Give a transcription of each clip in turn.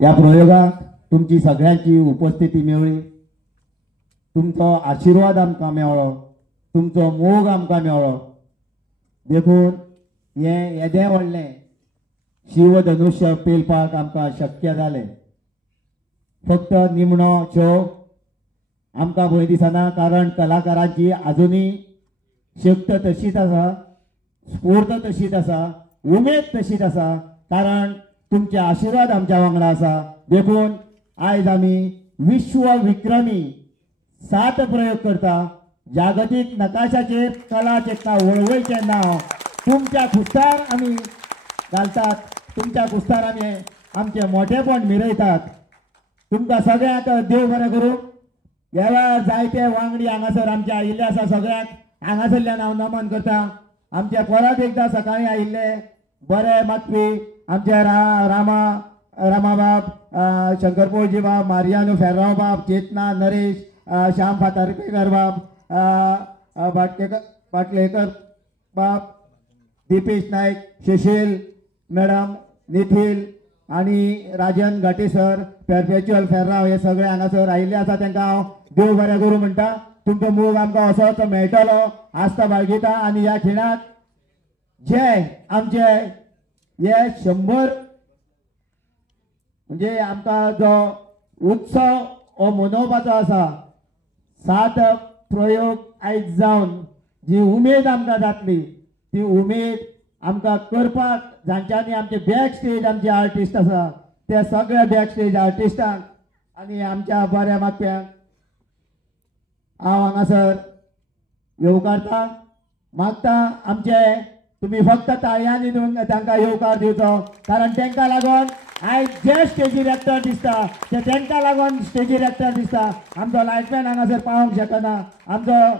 या प्रयोगाक तुमची सगळ्यांची उपस्थिती मेळ्ळी, तुमचो आशीर्वाद आमकां मेळ्ळो, तुमचो मोग आमकां मेळ्ळो, देखून हें येदें व्हडलें शिवधनुष्य पेलपाक आमकां शक्य जालें. फक्त निमणो शो आमकां भंय दिसना, कारण कलाकारांची आजुनी शक्त तशीच आसा, स्फूर्त तशीच आसा, उमेद तशीच आसा, कारण तुमचे आशीर्वाद आमच्या वांगडा आसा. देखून आयज आमी विश्व विक्रमी 7 प्रयोग करता. जागतीक नकाशाचेर कला चेतना वळवयचें नांव तुमच्या कुस्तार आमी घालतात, तुमच्या कुस्तार आमी आमचे मोठेपण मिरयतात. तुमकां सगळ्यांक देव बरें करूं. ह्या वेळार जायते वांगडी हांगासर आमचे आयिल्ले आसा, सगळ्यांक हांगासरल्यान हांव नमन करता. आमचे परत एकदां सकाळीं आयिल्ले बरे मागपी आमचे रामाबाब, शंकरपोळजी बाब, मारियानो फेर्रांव बाब, चेतना नरेश, श्याम फातर्पेकर बाब, पाटलेकर बाब, दीपेश नायक, सुशील मॅडम, निखिल आणि राजन घाटे सर, परपेच्युअल फेर्रांव हे सगळे हांगासर आयिल्ले आसा. तांकां हांव देव बरें करूं म्हणटा. तुमचो मोग आमकां असोच मेळटलो आस्था बाळगिता. आनी ह्या खिणाक जे आमचे हे 100 म्हणजे आमकां जो उत्सव हो मनोवपाचो आसा, 7 प्रयोग आयज जावन जी उमेद आमकां जातली, ती उमेद आमकां करपाक जांच्यांनी आमचे बॅक स्टेज आमचे आर्टिस्ट आसा त्या सगळ्या बॅक स्टेज आर्टिस्टांक आनी आमच्या बऱ्या मागप्यांक हांव हांगासर येवकारता. मागता आमचे तुमी फक्त ताळयांनी तांकां येवकार दिवचो, कारण तांकां लागून आयज जे स्टेजीर एक्टर दिसता ते तांकां लागून स्टेजीर एक्टर दिसता. आमचो लायटमॅन हांगासर पावोंक शकना, आमचो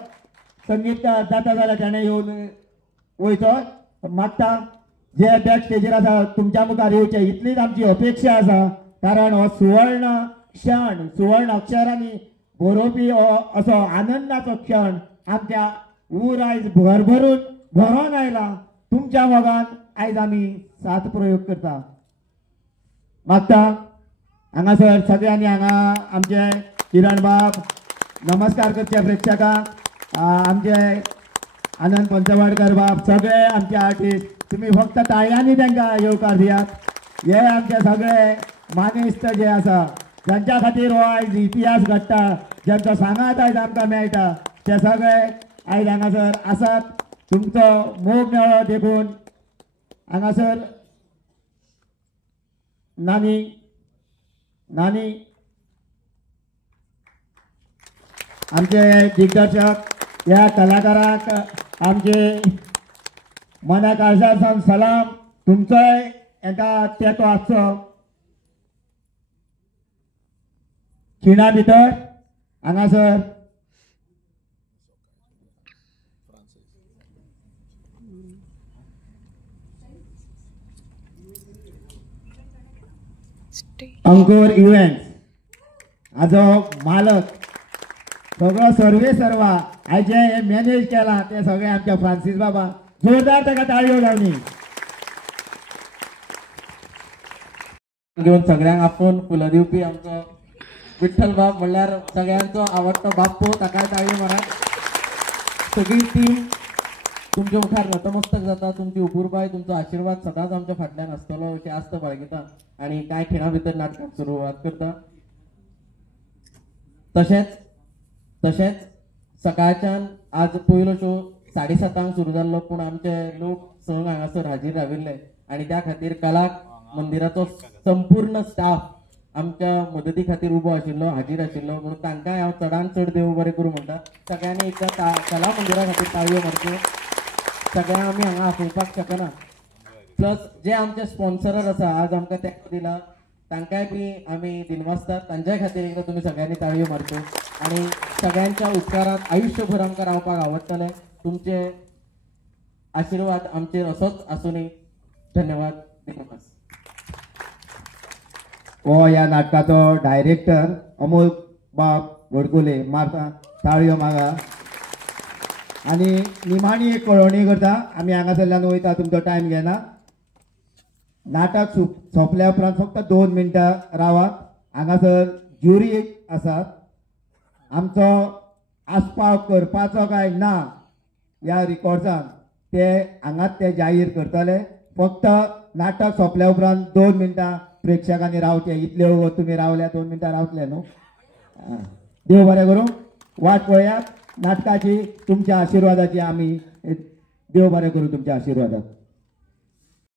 संगीतकार जाता जाल्यार ताणें येवन वयचो. मागता जे बॅक स्टेजीर आसा तुमच्या मुखार येवचे इतलीच आमची अपेक्षा आसा, कारण हो सुवर्ण क्षण, सुवर्ण अक्षरांनी बरोवपी हो असो आनंदाचो क्षण आमच्या ऊर आयज भरून आयला. तुमच्या मोगान आयज आमी 7 प्रयोग करता. मागता हांगासर सगळ्यांनी हांगा आमचे किरण बाब नमस्कार करचे प्रेक्षकांक, आमचे आनंद पंचवाडकर बाब, सगळे आमचे आर्टिस्ट, तुम्ही फक्त ताळयांनी तांकां येवकार दियात. हे आमचे सगळे मानेस्त जे आसा जांच्या खातीर हो आयज इतिहास घडटा, ज्यांचो सांगात आयज आमकां मेळटा, ते सगळे आयज हांगासर आसात. तुमचो मोग मेळ्ळो देखून हांगासर नानी आमचे दिग्दर्शक ह्या कलाकाराक आमचे मना काळजासान सलाम. तुमचोय एका तेंको आसचो. खिणा भितर हांगासर अंकुर इव्हेंट्स हाजो मालक सगळो सर्वे सर्वा आयजे हे मॅनेज केला ते सगळे आमच्या फ्रांसीस बाबा. जोरदार ताका ताळयो घालनी. घेवन सगळ्यांक आपूण फुलां दिवपी आमचो विठ्ठल बाब म्हणल्यार सगळ्यांचो आवडतो बाप्पू, ताकाय ताळयो मारात. सगळी टीम तुमच्या मुखार नतमस्तक जाता. तुमची उपुरबाय, तुमचो आशीर्वाद सदांच आमच्या फाटल्यान आसतलो अशी आस्त बाळगिता आणि कांय खिणा भितर नाटकाक सुरवात करता. तशेंच सकाळच्यान आज पयलो शो 7:30 सुरू जाल्लो, पूण आमचे लोक संघ हांगासर हाजीर राविल्ले आणि त्या खातीर कला मंदिराचो संपूर्ण स्टाफ आमच्या मदती खातीर उबो आशिल्लो, हाजीर आशिल्लो, म्हणून तांकांय हांव चडान चड देव बरें करूं म्हणटा. सगळ्यांनी एकदां कला मंदिरा खातीर ताळयो मारच्यो. सगळ्यांक आमी हांगा आपोवपाक शकना. प्लस जे आमचे स्पॉन्सरर आसा आज आमकां तेंको दिला तांकांय बी आमी दिनवासतात. तांच्याय खातीर एकदां तुमी सगळ्यांनी ताळयो मारच्यो आणि सगळ्यांच्या उपकारांत आयुश्यभर आमकां रावपाक आवडटलें. तुमचे आशीर्वाद आमचेर असोच आसूनी. धन्यवाद. दिनवास. हो ह्या नाटकाचो डायरेक्टर अमोल बाब वडकुले मारता ताळयो मागा. आणि निमाणी एक कळवणी करता. आमी हांगासरल्यान वयता, तुमचो टायम घेना. नाटक सोंपल्या उपरांत फक्त 2 मिनटां रावात. हांगासर ज्युरी आसात. आमचो आस्पाव करपाचो काय ना ह्या रिकॉर्ड्सान ते हांगाच ते जाहीर करतले. फक्त नाटक सोंपल्या उपरांत 2 मिनटां प्रेक्षकांनी रावचे. इतल्यो तुमी रावल्या 2 मिनटां रावतले न्हू. देव बरें करूं. वाट पळयात नाटकाची, तुमच्या आशिर्वादाची. आमी देव बरें करूं तुमच्या आशिर्वादाक.